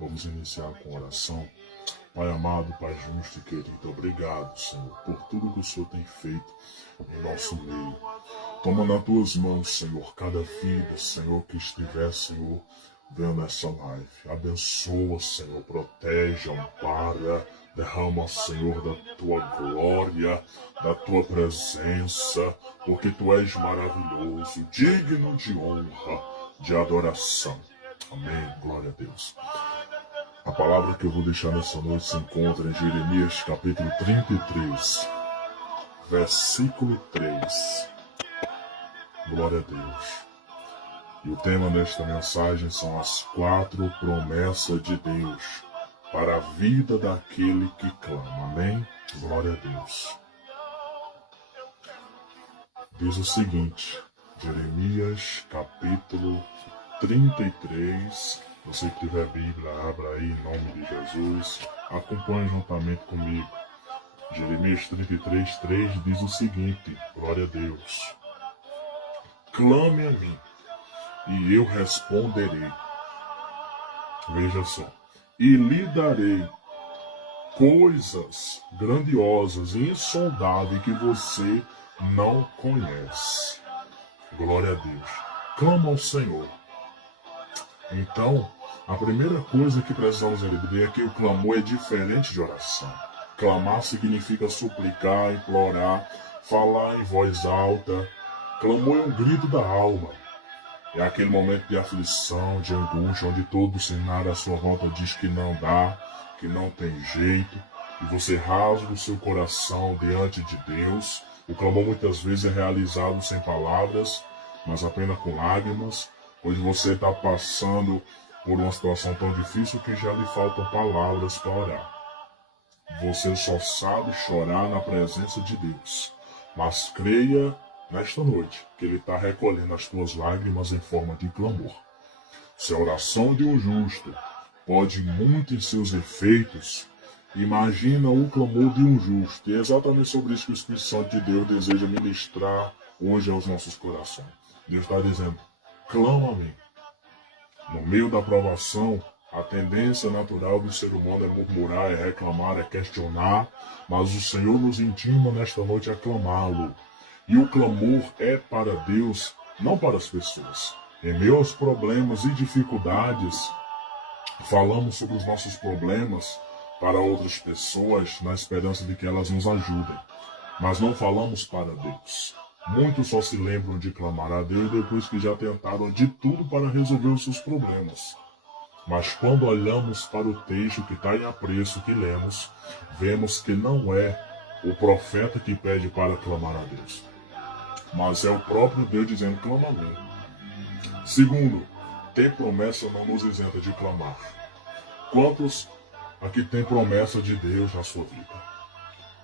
Vamos iniciar com oração. Pai amado, Pai justo e querido, obrigado, Senhor, por tudo que o Senhor tem feito em nosso meio. Toma nas tuas mãos, Senhor, cada vida, Senhor, que estiver, Senhor, vendo essa live. Abençoa, Senhor, protege, ampara, derrama, Senhor, da tua glória, da tua presença, porque tu és maravilhoso, digno de honra, de adoração. Amém. Glória a Deus. A palavra que eu vou deixar nessa noite se encontra em Jeremias capítulo 33, versículo 3. Glória a Deus. E o tema desta mensagem são as 4 promessas de Deus para a vida daquele que clama. Amém? Glória a Deus. Diz o seguinte, Jeremias capítulo 33, você que tiver Bíblia, abra aí em nome de Jesus, acompanhe juntamente comigo. Jeremias 33, 3 diz o seguinte, glória a Deus. Clame a mim, e eu responderei. Veja só. E lhe darei coisas grandiosas e insondáveis que você não conhece. Glória a Deus. Clama ao Senhor. Então, a primeira coisa que precisamos entender é que o clamor é diferente de oração. Clamar significa suplicar, implorar, falar em voz alta. Clamor é um grito da alma. É aquele momento de aflição, de angústia, onde todo o cenário à sua volta diz que não dá, que não tem jeito, e você rasga o seu coração diante de Deus. O clamor muitas vezes é realizado sem palavras, mas apenas com lágrimas, pois você está passando por uma situação tão difícil que já lhe faltam palavras para orar. Você só sabe chorar na presença de Deus, mas creia nesta noite que Ele está recolhendo as tuas lágrimas em forma de clamor. Se a oração de um justo pode muito em seus efeitos, imagina o clamor de um justo. E é exatamente sobre isso que o Espírito Santo de Deus deseja ministrar hoje aos nossos corações. Deus está dizendo, clama a mim. No meio da provação, a tendência natural do ser humano é murmurar, é reclamar, é questionar, mas o Senhor nos intima nesta noite a clamá-lo. E o clamor é para Deus, não para as pessoas. Em meio aos problemas e dificuldades, falamos sobre os nossos problemas para outras pessoas na esperança de que elas nos ajudem. Mas não falamos para Deus. Muitos só se lembram de clamar a Deus depois que já tentaram de tudo para resolver os seus problemas. Mas quando olhamos para o texto que está em apreço que lemos, vemos que não é o profeta que pede para clamar a Deus, mas é o próprio Deus dizendo, clama a mim. Segundo, ter promessa não nos isenta de clamar. Quantos aqui tem promessa de Deus na sua vida?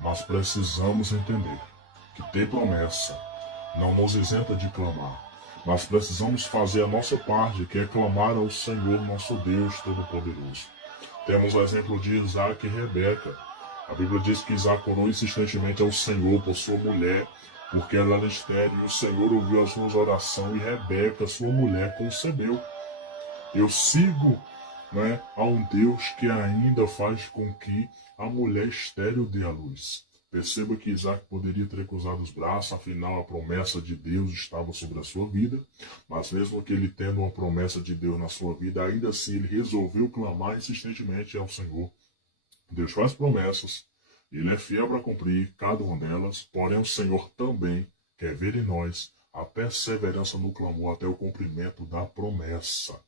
Mas precisamos entender que ter promessa não nos isenta de clamar, mas precisamos fazer a nossa parte, que é clamar ao Senhor, nosso Deus Todo-Poderoso. Temos o exemplo de Isaac e Rebeca. A Bíblia diz que Isaac orou insistentemente ao Senhor por sua mulher, porque ela era estéril, e o Senhor ouviu as suas orações, e Rebeca, sua mulher, concebeu. Eu sigo a um Deus que ainda faz com que a mulher estéril dê à luz. Perceba que Isaac poderia ter cruzado os braços, afinal a promessa de Deus estava sobre a sua vida, mas mesmo que ele tendo uma promessa de Deus na sua vida, ainda assim ele resolveu clamar insistentemente ao Senhor. Deus faz promessas, Ele é fiel para cumprir cada uma delas, porém o Senhor também quer ver em nós a perseverança no clamor até o cumprimento da promessa.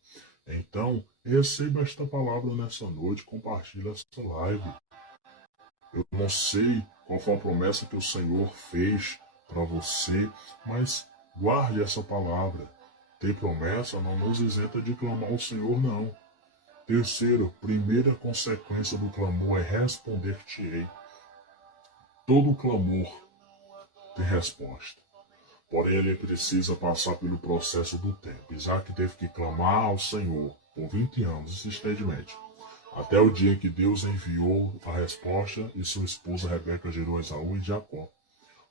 Então, receba esta palavra nessa noite, compartilhe esta live. Eu não sei qual foi a promessa que o Senhor fez para você, mas guarde essa palavra. Ter promessa não nos isenta de clamar ao Senhor, não. Terceiro, primeira consequência do clamor é responder-te-ei. Todo clamor tem resposta. Porém, ele precisa passar pelo processo do tempo. Isaac teve que clamar ao Senhor por 20 anos, insistentemente, até o dia em que Deus enviou a resposta e sua esposa Rebeca gerou Esaú e Jacó.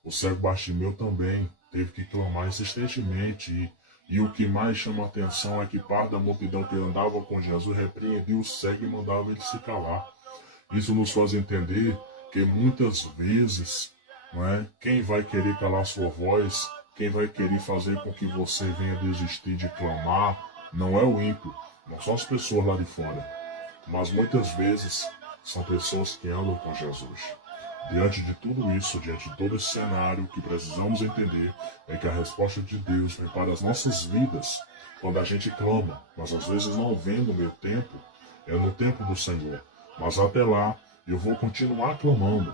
O cego Bartimeu também teve que clamar insistentemente E o que mais chama a atenção é que parte da multidão que andava com Jesus repreendia o cego e mandava ele se calar. Isso nos faz entender que muitas vezes, não é, quem vai querer calar sua voz, quem vai querer fazer com que você venha desistir de clamar, não é o ímpio, não são as pessoas lá de fora, mas muitas vezes são pessoas que andam com Jesus. Diante de tudo isso, diante de todo esse cenário, o que precisamos entender é que a resposta de Deus vem para as nossas vidas quando a gente clama, mas às vezes não vem no meu tempo, é no tempo do Senhor. Mas até lá, eu vou continuar clamando.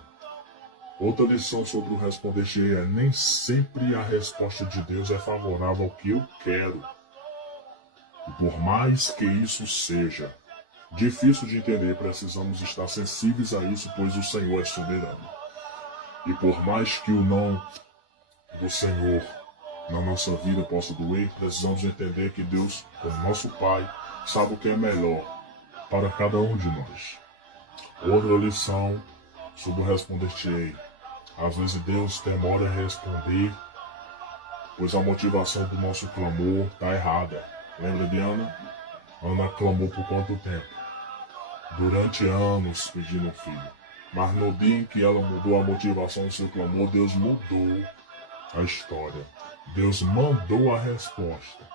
Outra lição sobre o responder é: nem sempre a resposta de Deus é favorável ao que eu quero. E por mais que isso seja difícil de entender, precisamos estar sensíveis a isso, pois o Senhor é soberano. E por mais que o não do Senhor na nossa vida possa doer, precisamos entender que Deus, como nosso Pai, sabe o que é melhor para cada um de nós. Outra lição sobre o responder-te-ei. Às vezes Deus demora a responder, pois a motivação do nosso clamor está errada. Lembra de Ana? Ana clamou por quanto tempo? Durante anos pedindo um filho. Mas no dia em que ela mudou a motivação do seu clamor, Deus mudou a história. Deus mandou a resposta,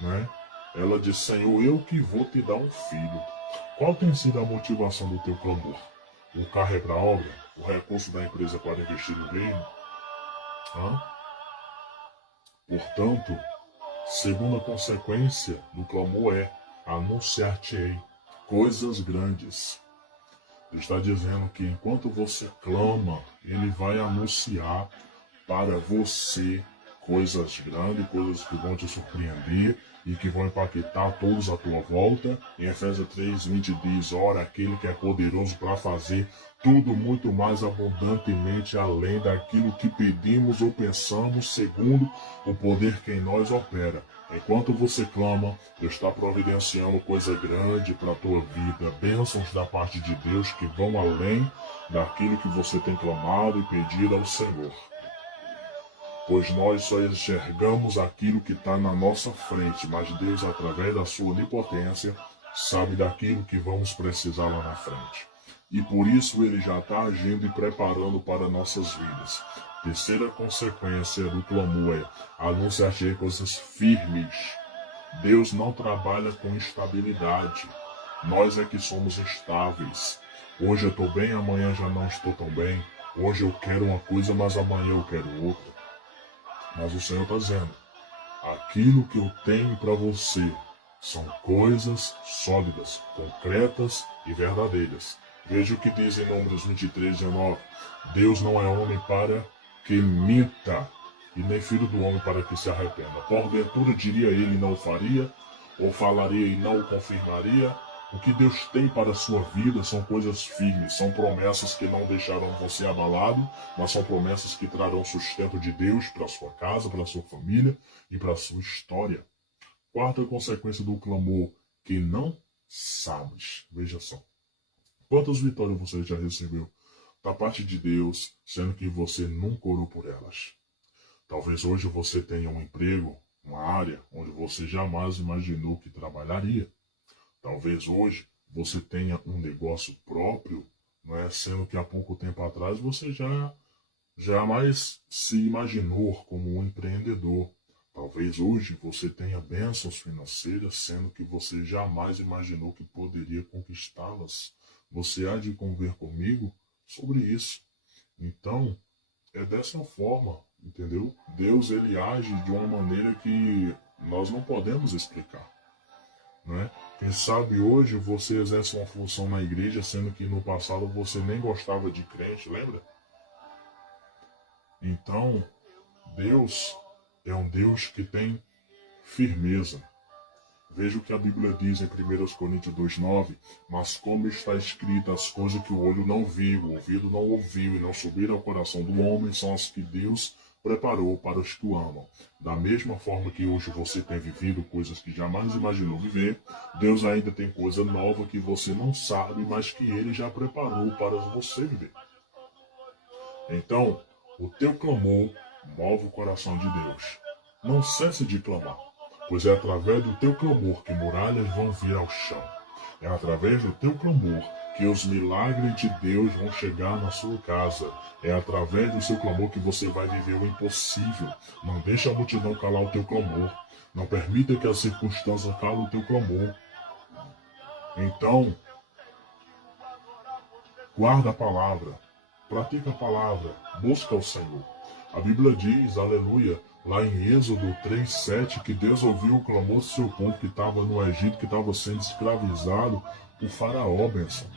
né? Ela disse: Senhor, eu que vou te dar um filho. Qual tem sido a motivação do teu clamor? O carro é para a obra? O recurso da empresa para investir no reino? Portanto, segunda consequência do clamor é: anunciar-te-ei coisas grandes. Ele está dizendo que enquanto você clama, ele vai anunciar para você coisas grandes, coisas que vão te surpreender e que vão impactar todos à tua volta. Em Efésios 3:20 diz: ora, aquele que é poderoso para fazer tudo muito mais abundantemente além daquilo que pedimos ou pensamos, segundo o poder que em nós opera. Enquanto você clama, Deus está providenciando coisa grande para a tua vida, bênçãos da parte de Deus que vão além daquilo que você tem clamado e pedido ao Senhor. Pois nós só enxergamos aquilo que está na nossa frente, mas Deus, através da sua onipotência, sabe daquilo que vamos precisar lá na frente. E por isso ele já está agindo e preparando para nossas vidas. Terceira consequência do clamor é anunciar coisas firmes. Deus não trabalha com instabilidade. Nós é que somos instáveis. Hoje eu estou bem, amanhã já não estou tão bem. Hoje eu quero uma coisa, mas amanhã eu quero outra. Mas o Senhor está dizendo: aquilo que eu tenho para você são coisas sólidas, concretas e verdadeiras. Veja o que diz em Números 23:19. Deus não é homem para que minta, e nem filho do homem para que se arrependa. Porventura diria ele, não o faria, ou falaria e não o confirmaria. O que Deus tem para a sua vida são coisas firmes, são promessas que não deixarão você abalado, mas são promessas que trarão sustento de Deus para a sua casa, para a sua família e para a sua história. Quarta consequência do clamor: que não sabes. Veja só. Quantas vitórias você já recebeu da parte de Deus, sendo que você nunca orou por elas? Talvez hoje você tenha um emprego, uma área onde você jamais imaginou que trabalharia. Talvez hoje você tenha um negócio próprio, não é? Sendo que há pouco tempo atrás você já jamais se imaginou como um empreendedor. Talvez hoje você tenha bênçãos financeiras, sendo que você jamais imaginou que poderia conquistá-las. Você há de conver comigo sobre isso. Então, é dessa forma, entendeu? Deus, ele age de uma maneira que nós não podemos explicar, né? Quem sabe hoje você exerce uma função na igreja, sendo que no passado você nem gostava de crente, lembra? Então, Deus é um Deus que tem firmeza. Veja o que a Bíblia diz em 1 Coríntios 2:9. Mas como está escrito, as coisas que o olho não viu, o ouvido não ouviu e não subiram ao coração do homem, são as que Deus preparou para os que o amam. Da mesma forma que hoje você tem vivido coisas que jamais imaginou viver, Deus ainda tem coisa nova que você não sabe, mas que Ele já preparou para você viver. Então, o teu clamor move o coração de Deus. Não cesse de clamar. pois é através do teu clamor que muralhas vão vir ao chão. É através do teu clamor que os milagres de Deus vão chegar na sua casa. É através do seu clamor que você vai viver o impossível. Não deixe a multidão calar o teu clamor. Não permita que as circunstâncias calem o teu clamor. Então, guarda a palavra, pratica a palavra, busca o Senhor. A Bíblia diz, aleluia, lá em Êxodo 3:7, que Deus ouviu o clamor do seu povo que estava no Egito, que estava sendo escravizado por Faraó, benção.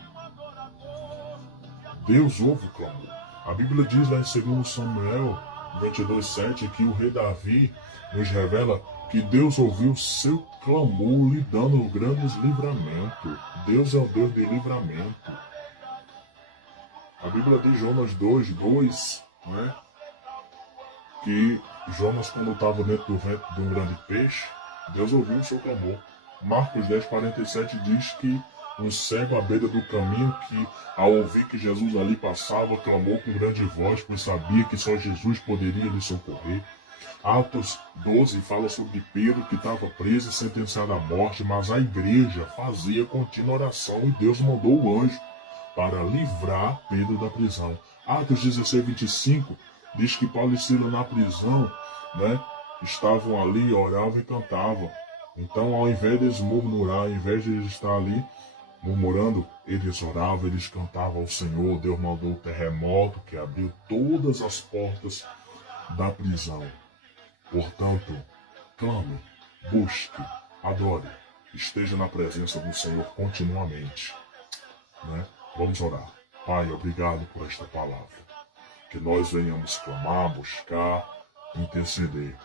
Deus ouve o clamor. A Bíblia diz lá em 2 Samuel 22:7 que o rei Davi nos revela que Deus ouviu seu clamor lhe dando grandes livramentos. Deus é o Deus de livramento. A Bíblia diz Jonas 2:2, né? Que Jonas, quando estava dentro do ventre de um grande peixe, Deus ouviu o seu clamor. Marcos 10:47 diz que um cego à beira do caminho, que ao ouvir que Jesus ali passava, clamou com grande voz, pois sabia que só Jesus poderia lhe socorrer. Atos 12 fala sobre Pedro, que estava preso e sentenciado à morte, mas a igreja fazia contínua oração e Deus mandou o anjo para livrar Pedro da prisão. Atos 16:25 diz que Paulo e Silas na prisão, né, estavam ali, oravam e cantavam. Então, ao invés de eles murmurar, ao invés de eles estar ali murmurando, eles oravam, eles cantavam ao Senhor. Deus mandou o terremoto que abriu todas as portas da prisão. Portanto, clame, busque, adore, esteja na presença do Senhor continuamente, né? Vamos orar. Pai, obrigado por esta palavra. Que nós venhamos clamar, buscar, interceder.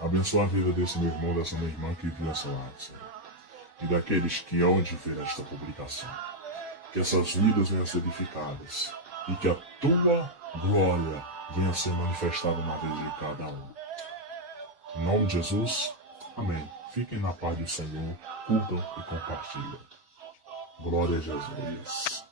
Abençoa a vida desse meu irmão, dessa minha irmã que viu essa live, Senhor. E daqueles que hão de ver esta publicação. Que essas vidas venham ser edificadas. E que a tua glória venha ser manifestada na vida de cada um. Em nome de Jesus, amém. Fiquem na paz do Senhor, curtam e compartilhem. Glória a Jesus.